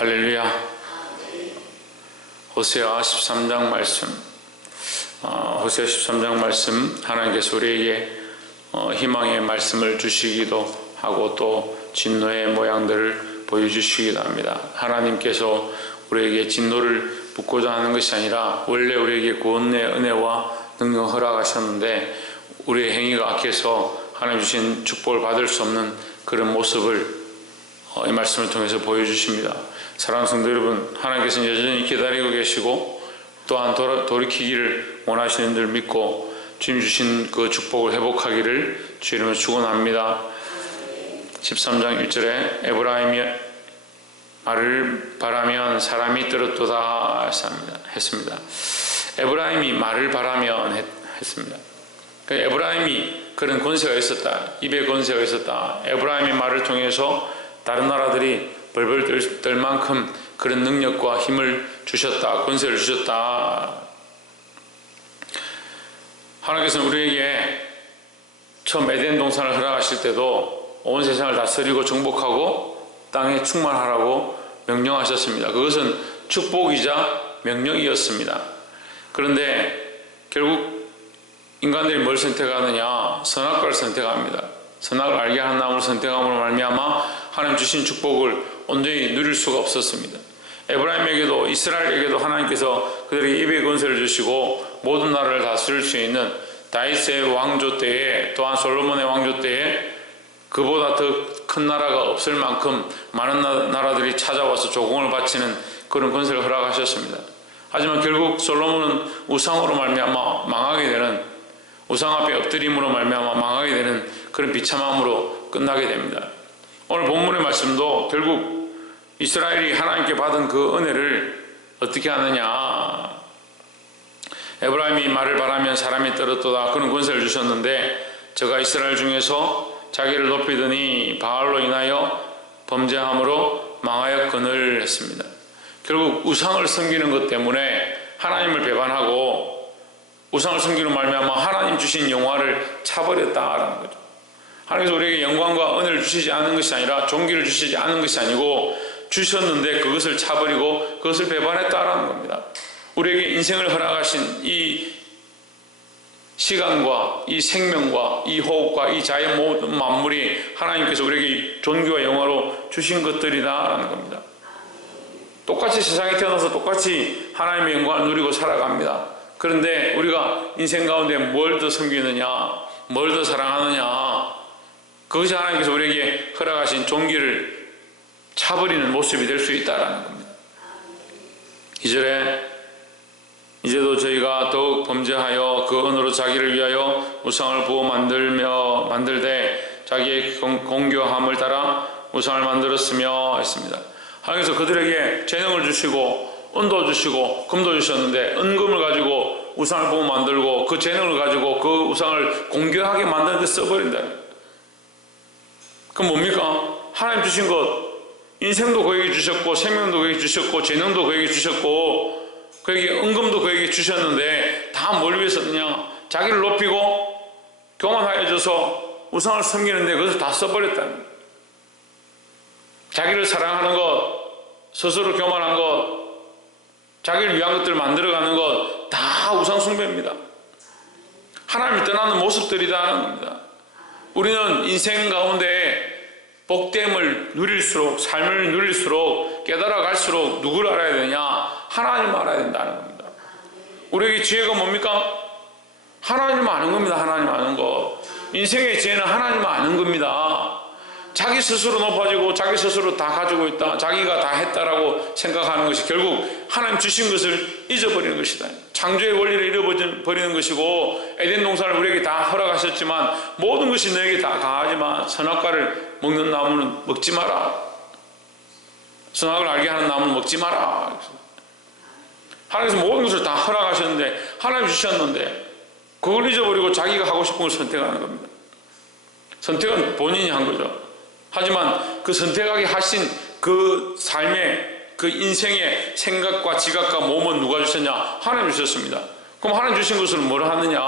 할렐루야. 호세아 13장 말씀, 호세아 13장 말씀, 하나님께서 우리에게 희망의 말씀을 주시기도 하고 또 진노의 모양들을 보여주시기도 합니다. 하나님께서 우리에게 진노를 붓고자 하는 것이 아니라 원래 우리에게 구원의 은혜와 능력을 허락하셨는데 우리의 행위가 악해서 하나님 주신 축복을 받을 수 없는 그런 모습을 이 말씀을 통해서 보여주십니다. 사랑하는 성도 여러분, 하나님께서는 여전히 기다리고 계시고 또한 돌이키기를 원하시는 줄 믿고 주님 주신 그 축복을 회복하기를 주 이름으로 축원합니다. 13장 1절에 에브라임이 말을 바라면 사람이 들었도다 했습니다. 에브라임이 말을 바라면 했습니다. 에브라임이 그런 권세가 있었다. 입의 권세가 있었다. 에브라임의 말을 통해서 다른 나라들이 벌벌 떨 만큼 그런 능력과 힘을 주셨다. 권세를 주셨다. 하나님께서는 우리에게 처음 에덴 동산을 허락하실 때도 온 세상을 다스리고 정복하고 땅에 충만하라고 명령하셨습니다. 그것은 축복이자 명령이었습니다. 그런데 결국 인간들이 뭘 선택하느냐? 선악과를 선택합니다. 선악을 알게 하는 나무를 선택함으로 말미암아 하나님 주신 축복을 온전히 누릴 수가 없었습니다. 에브라임에게도 이스라엘에게도 하나님께서 그들에게 입의 권세를 주시고 모든 나라를 다스릴 수 있는 다윗의 왕조 때에 또한 솔로몬의 왕조 때에 그보다 더 큰 나라가 없을 만큼 많은 나라들이 찾아와서 조공을 바치는 그런 권세를 허락하셨습니다. 하지만 결국 솔로몬은 우상으로 말미암아 망하게 되는, 우상 앞에 엎드림으로 말미암아 망하게 되는 그런 비참함으로 끝나게 됩니다. 오늘 본문의 말씀도 결국 이스라엘이 하나님께 받은 그 은혜를 어떻게 하느냐? 에브라임이 말을 바라면 사람이 떨었도다. 그런 권세를 주셨는데 저가 이스라엘 중에서 자기를 높이더니 바알로 인하여 범죄함으로 망하였거늘 했습니다. 결국 우상을 섬기는 것 때문에 하나님을 배반하고 우상을 섬기는 말미암아 하나님 주신 영화를 차버렸다라는 거죠. 하나님께서 우리에게 영광과 은혜를 주시지 않은 것이 아니라 존귀를 주시지 않은 것이 아니고 주셨는데 그것을 차버리고 그것을 배반했다라는 겁니다. 우리에게 인생을 허락하신 이 시간과 이 생명과 이 호흡과 이 자연 모든 만물이 하나님께서 우리에게 존귀와 영화로 주신 것들이다라는 겁니다. 똑같이 세상에 태어나서 똑같이 하나님의 영광을 누리고 살아갑니다. 그런데 우리가 인생 가운데 뭘 더 섬기느냐, 뭘 더 사랑하느냐, 그것이 하나님께서 우리에게 허락하신 존귀를 차버리는 모습이 될 수 있다는 겁니다. 2절에 이제도 저희가 더욱 범죄하여 그 언어로 자기를 위하여 우상을 부어 만들되 자기의 공교함을 따라 우상을 만들었으며 했습니다. 하나님께서 그들에게 재능을 주시고 은도 주시고 금도 주셨는데 은금을 가지고 우상을 부어 만들고 그 재능을 가지고 그 우상을 공교하게 만드는 데 써버린다. 그럼 뭡니까? 하나님 주신 것, 인생도 그에게 주셨고 생명도 그에게 주셨고 재능도 그에게 주셨고 그에게 은금도 그에게 주셨는데 다 뭘 위해서느냐? 자기를 높이고 교만하여져서 우상을 섬기는데 그것을 다 써버렸다는 거예요. 자기를 사랑하는 것, 스스로 교만한 것, 자기를 위한 것들을 만들어가는 것 다 우상 숭배입니다. 하나님을 떠나는 모습들이다는 겁니다. 우리는 인생 가운데 복됨을 누릴수록, 삶을 누릴수록, 깨달아갈수록 누구를 알아야 되냐? 하나님을 알아야 된다는 겁니다. 우리에게 지혜가 뭡니까? 하나님을 아는 겁니다. 하나님 아는 것. 인생의 지혜는 하나님을 아는 겁니다. 자기 스스로 높아지고 자기 스스로 다 가지고 있다, 자기가 다 했다라고 생각하는 것이 결국 하나님 주신 것을 잊어버리는 것이다. 창조의 원리를 잃어버리는 것이고 에덴 동산을 우리에게 다 허락하셨지만 모든 것이 너에게 다 가하지만 선악과를 먹는 나무는 먹지 마라. 선악을 알게 하는 나무는 먹지 마라. 하나님께서 모든 것을 다 허락하셨는데 하나님 주셨는데 그걸 잊어버리고 자기가 하고 싶은 걸 선택하는 겁니다. 선택은 본인이 한 거죠. 하지만 그 선택하게 하신 그 삶의 그 인생의 생각과 지각과 몸은 누가 주셨냐? 하나님 주셨습니다. 그럼 하나님 주신 것을 뭘 하느냐?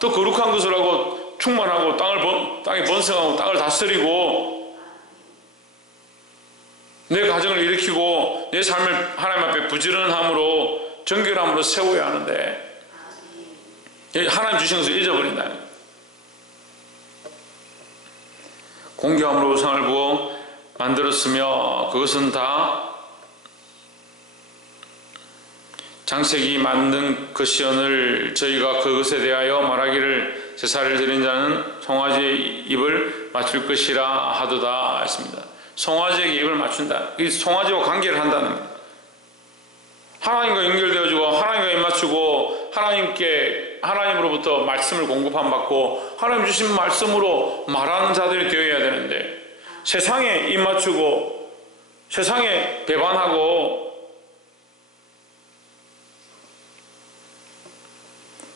또 거룩한 것을 하고 충만하고 땅에 번성하고 땅을 다스리고 내 가정을 일으키고 내 삶을 하나님 앞에 부지런함으로 정결함으로 세워야 하는데 하나님 주신 것을 잊어버린다. 공교함으로 우상을 부어 만들었으며 그것은 다 장색이 만든 것이언을 저희가 그것에 대하여 말하기를 제사를 드린 자는 송아지의 입을 맞출 것이라 하도다 했습니다. 송아지에게 입을 맞춘다. 이 송아지와 관계를 한다는 겁니다. 하나님과 연결되어지고 하나님과 입 맞추고 하나님으로부터 말씀을 공급함 받고 하나님 주신 말씀으로 말하는 자들이 되어야 되는데 세상에 입 맞추고 세상에 배반하고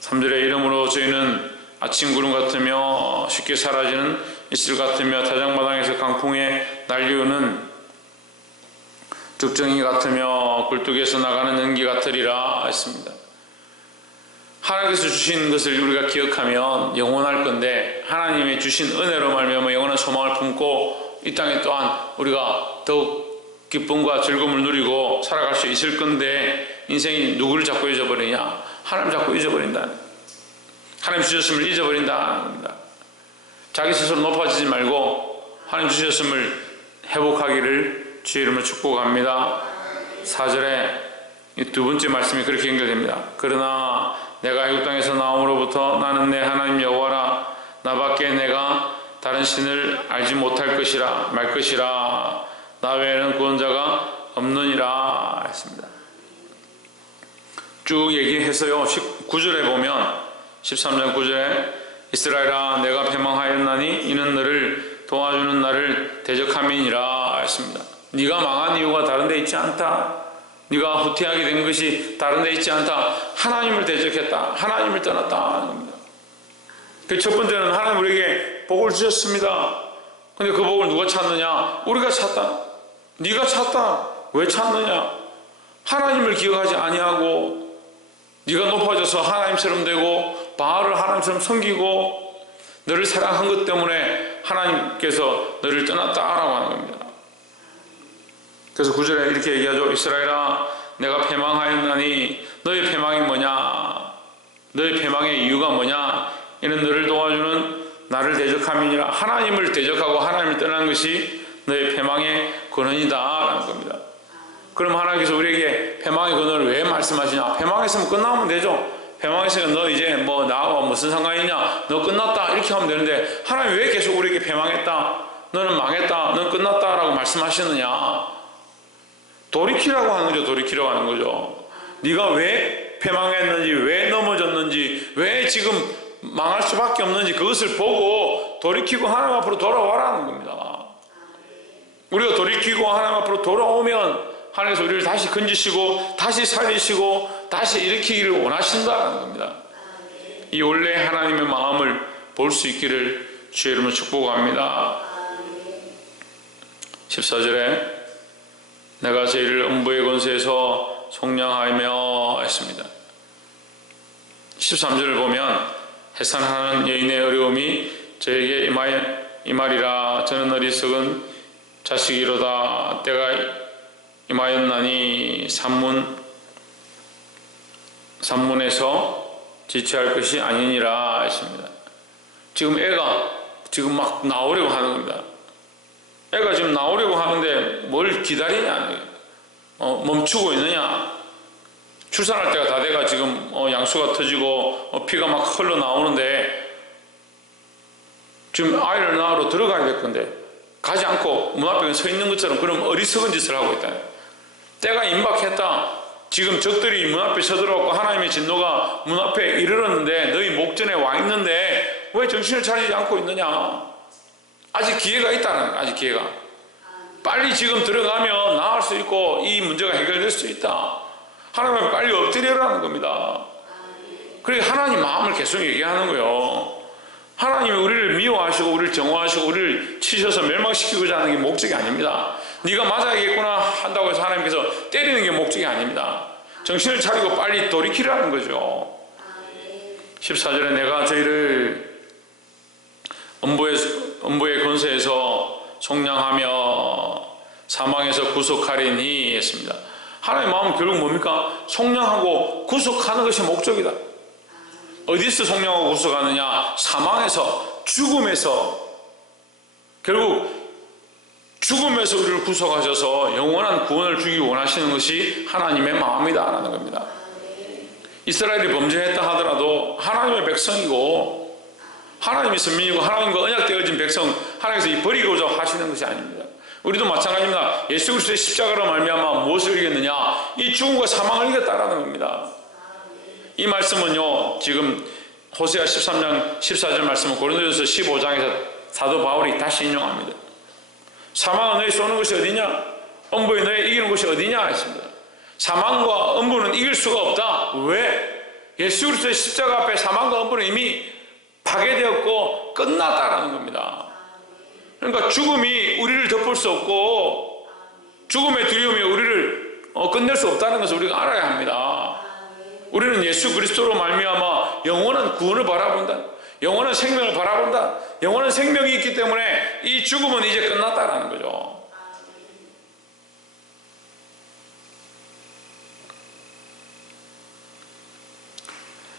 3절의 이름으로 저희는 아침 구름 같으며 쉽게 사라지는 이슬 같으며 타작마당에서 강풍에 날리우는 죽정이 같으며 굴뚝에서 나가는 연기 같으리라 했습니다. 하나님께서 주신 것을 우리가 기억하면 영원할 건데 하나님의 주신 은혜로 말미암아 영원한 소망을 품고 이 땅에 또한 우리가 더욱 기쁨과 즐거움을 누리고 살아갈 수 있을 건데 인생이 누구를 자꾸 잊어버리냐? 하나님 자꾸 잊어버린다. 하나님 주셨음을 잊어버린다는 겁니다. 자기 스스로 높아지지 말고 하나님 주셨음을 회복하기를 주의 이름으로 축복합니다. 4절에 이 두 번째 말씀이 그렇게 연결됩니다. 그러나 내가 애굽 땅에서 나옴으로부터 나는 내 하나님 여호와라. 나밖에 내가 다른 신을 알지 못할 것이라 말 것이라. 나 외에는 구원자가 없느니라 했습니다. 쭉 얘기해서요. 9절에 보면 13장 9절에 이스라엘아 내가 패망하였나니 이는 너를 도와주는 나를 대적함이니라 했습니다. 네가 망한 이유가 다른 데 있지 않다. 네가 후퇴하게 된 것이 다른 데 있지 않다. 하나님을 대적했다. 하나님을 떠났다 하는 겁니다. 그 첫 번째는 하나님 우리에게 복을 주셨습니다. 근데 그 복을 누가 찾느냐? 우리가 찾다. 네가 찾다. 왜 찾느냐? 하나님을 기억하지 아니하고 네가 높아져서 하나님처럼 되고 바알을 하나님처럼 섬기고 너를 사랑한 것 때문에 하나님께서 너를 떠났다라고 하는 겁니다. 그래서 9절에 이렇게 얘기하죠. 이스라엘아 내가 패망하였나니 너의 패망이 뭐냐? 너의 패망의 이유가 뭐냐? 이는 너를 도와주는 나를 대적함이니라. 하나님을 대적하고 하나님을 떠나는 것이 너의 패망의 근원이다 라는 겁니다. 그럼 하나님께서 우리에게 패망의 근원을 왜 말씀하시냐? 패망했으면 끝나면 되죠. 패망했으니까 너 이제 뭐 나하고 무슨 상관이냐? 너 끝났다 이렇게 하면 되는데 하나님 왜 계속 우리에게 패망했다? 너는 망했다. 너는 끝났다 라고 말씀하시느냐? 돌이키라고 하는 거죠. 돌이키라고 하는 거죠. 네가 왜 패망했는지, 왜 넘어졌는지, 왜 지금 망할 수밖에 없는지 그것을 보고 돌이키고 하나님 앞으로 돌아와라는 겁니다. 우리가 돌이키고 하나님 앞으로 돌아오면 하나님께서 우리를 다시 건지시고 다시 살리시고 다시 일으키기를 원하신다는 겁니다. 이 원래 하나님의 마음을 볼 수 있기를 주의 이름으로 축복합니다. 14절에 내가 저희를 음부의 권세에서 속량하며 했습니다. 13절을 보면 해산하는 여인의 어려움이 저에게 임하리라. 저는 어리석은 자식이로다. 때가 임하였나니 산문에서 지체할 것이 아니니라 했습니다. 지금 애가 지금 막 나오려고 하는 겁니다. 애가 지금 나오려고 하는데 뭘 기다리냐? 멈추고 있느냐? 출산할 때가 다 돼가 지금 양수가 터지고 피가 막 흘러나오는데 지금 아이를 낳으러 들어가야 될 건데 가지 않고 문 앞에 서 있는 것처럼 그런 어리석은 짓을 하고 있다. 때가 임박했다. 지금 적들이 문 앞에 서들어왔고 하나님의 진노가 문 앞에 이르렀는데 너희 목전에 와 있는데 왜 정신을 차리지 않고 있느냐? 아직 기회가 있다는 거예요. 아직 기회가. 빨리 지금 들어가면 나을 수 있고 이 문제가 해결될 수 있다. 하나님은 빨리 엎드려라는 겁니다. 그래 하나님 마음을 계속 얘기하는 거예요. 하나님이 우리를 미워하시고 우리를 정화하시고 우리를 치셔서 멸망시키고자 하는 게 목적이 아닙니다. 네가 맞아야겠구나 한다고 해서 하나님께서 때리는 게 목적이 아닙니다. 정신을 차리고 빨리 돌이키라는 거죠. 14절에 내가 저희를 음부의 권세에서 속량하며 사망에서 구속하리니 했습니다. 하나님의 마음은 결국 뭡니까? 속량하고 구속하는 것이 목적이다. 어디서 속량하고 구속하느냐? 사망에서, 죽음에서, 결국 죽음에서 우리를 구속하셔서 영원한 구원을 주기 원하시는 것이 하나님의 마음이다라는 겁니다. 이스라엘이 범죄했다 하더라도 하나님의 백성이고 하나님의 선민이고 하나님과 언약되어진 백성, 하나님께서 버리고자 하시는 것이 아닙니다. 우리도 마찬가지입니다. 예수 그리스도의 십자가로 말미암아 무엇을 이겼느냐? 이 죽음과 사망을 이겼다라는 겁니다. 이 말씀은요, 지금 호세아 13장 14절 말씀은 고린도전서 15장에서 사도 바울이 다시 인용합니다. 사망은 너희 쏘는 것이 어디냐? 음부에 너희 이기는 것이 어디냐? 했습니다. 사망과 음부는 이길 수가 없다. 왜? 예수 그리스도의 십자가 앞에 사망과 음부는 이미 파괴되었고 끝났다라는 겁니다. 그러니까 죽음이 우리를 덮을 수 없고 죽음의 두려움이 우리를 끝낼 수 없다는 것을 우리가 알아야 합니다. 우리는 예수 그리스도로 말미암아 영원한 구원을 바라본다. 영원한 생명을 바라본다. 영원한 생명이 있기 때문에 이 죽음은 이제 끝났다라는 거죠.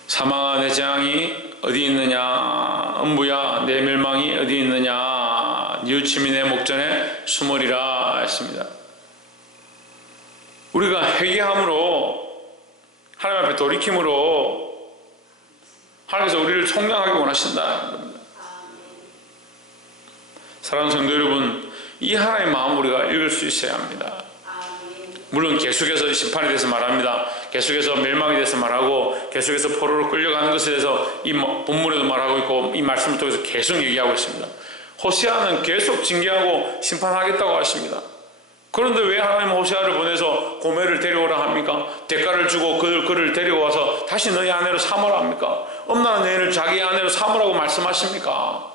사망아 내 재앙이 어디 있느냐? 음부야 내 멸망이 어디 있느냐? 뉘우침이 내 목전에 숨으리라 했습니다. 우리가 회개함으로 하나님 앞에 돌이킴으로 하나님께서 우리를 속량하기 원하신다는 겁니다. 사랑하는 성도 여러분, 이 하나님의 마음을 우리가 읽을 수 있어야 합니다. 물론 계속해서 심판에 대해서 말합니다. 계속해서 멸망에 대해서 말하고 계속해서 포로로 끌려가는 것에 대해서 이 본문에도 말하고 있고 이 말씀을 통해서 계속 얘기하고 있습니다. 호세아는 계속 징계하고 심판하겠다고 하십니다. 그런데 왜 하나님은 호세아를 보내서 고멜을 데려오라 합니까? 대가를 주고 그를 데려와서 다시 너희 아내로 삼으라 합니까? 엄나는 여인을 자기 아내로 삼으라고 말씀하십니까?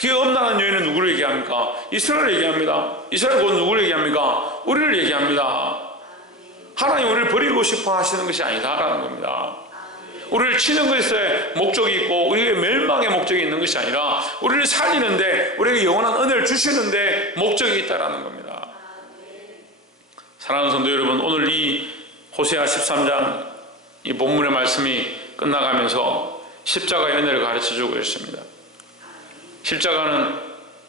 그 엄나는 여인은 누구를 얘기합니까? 이스라엘을 얘기합니다. 이스라엘 곧 누구를 얘기합니까? 우리를 얘기합니다. 하나님 우리를 버리고 싶어 하시는 것이 아니다라는 겁니다. 우리를 치는 것에 목적이 있고 우리에게 멸망의 목적이 있는 것이 아니라 우리를 살리는데 우리에게 영원한 은혜를 주시는데 목적이 있다라는 겁니다. 사랑하는 성도 여러분, 오늘 이 호세아 13장 이 본문의 말씀이 끝나가면서 십자가의 은혜를 가르쳐주고 있습니다. 십자가는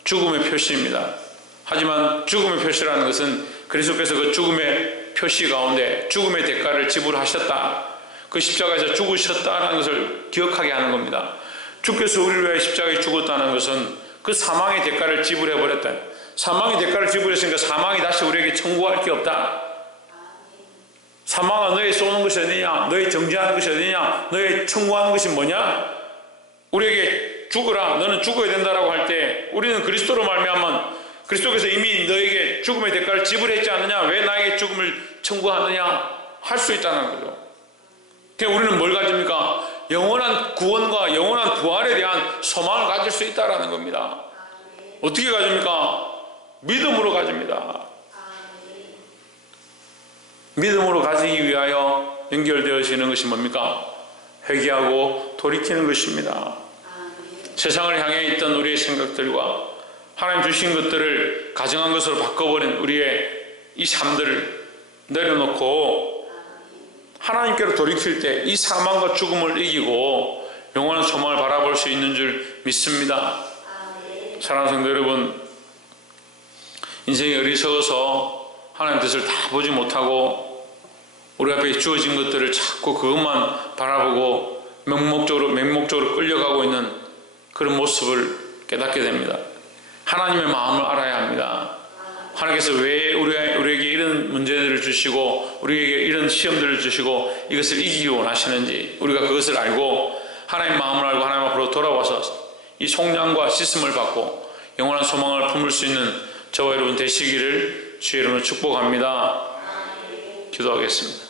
죽음의 표시입니다. 하지만 죽음의 표시라는 것은 그리스도께서 그 죽음의 표시 가운데 죽음의 대가를 지불하셨다. 그 십자가에서 죽으셨다는 것을 기억하게 하는 겁니다. 주께서 우리를 위해 십자가에 죽었다는 것은 그 사망의 대가를 지불해버렸다. 사망의 대가를 지불했으니까 사망이 다시 우리에게 청구할 게 없다. 사망아 너희 쏘는 것이 어디냐? 너희 정죄하는 것이 어디냐? 너희 청구하는 것이 뭐냐? 우리에게 죽으라, 너는 죽어야 된다라고 할 때 우리는 그리스도로 말미암아 그리스도께서 이미 너에게 죽음의 대가를 지불했지 않느냐? 왜 나에게 죽음을 청구하느냐? 할 수 있다는 거죠. 그러니까 우리는 뭘 가집니까? 영원한 구원과 영원한 부활에 대한 소망을 가질 수 있다는 겁니다. 어떻게 가집니까? 믿음으로 가집니다. 믿음으로 가지기 위하여 연결되어지는 것이 뭡니까? 회개하고 돌이키는 것입니다. 세상을 향해 있던 우리의 생각들과 하나님 주신 것들을 가정한 것으로 바꿔버린 우리의 이 삶들을 내려놓고 하나님께로 돌이킬 때 이 사망과 죽음을 이기고 영원한 소망을 바라볼 수 있는 줄 믿습니다. 사랑하는 성도 여러분, 인생이 어리석어서 하나님 뜻을 다 보지 못하고 우리 앞에 주어진 것들을 자꾸 그것만 바라보고 맹목적으로 끌려가고 있는 그런 모습을 깨닫게 됩니다. 하나님의 마음을 알아야 합니다. 하나님께서 왜 우리에게 이런 문제들을 주시고 우리에게 이런 시험들을 주시고 이것을 이기기 원하시는지 우리가 그것을 알고 하나님의 마음을 알고 하나님 앞으로 돌아와서 이 속량과 씻음을 받고 영원한 소망을 품을 수 있는 저와 여러분 되시기를 주의 이름으로 축복합니다. 기도하겠습니다.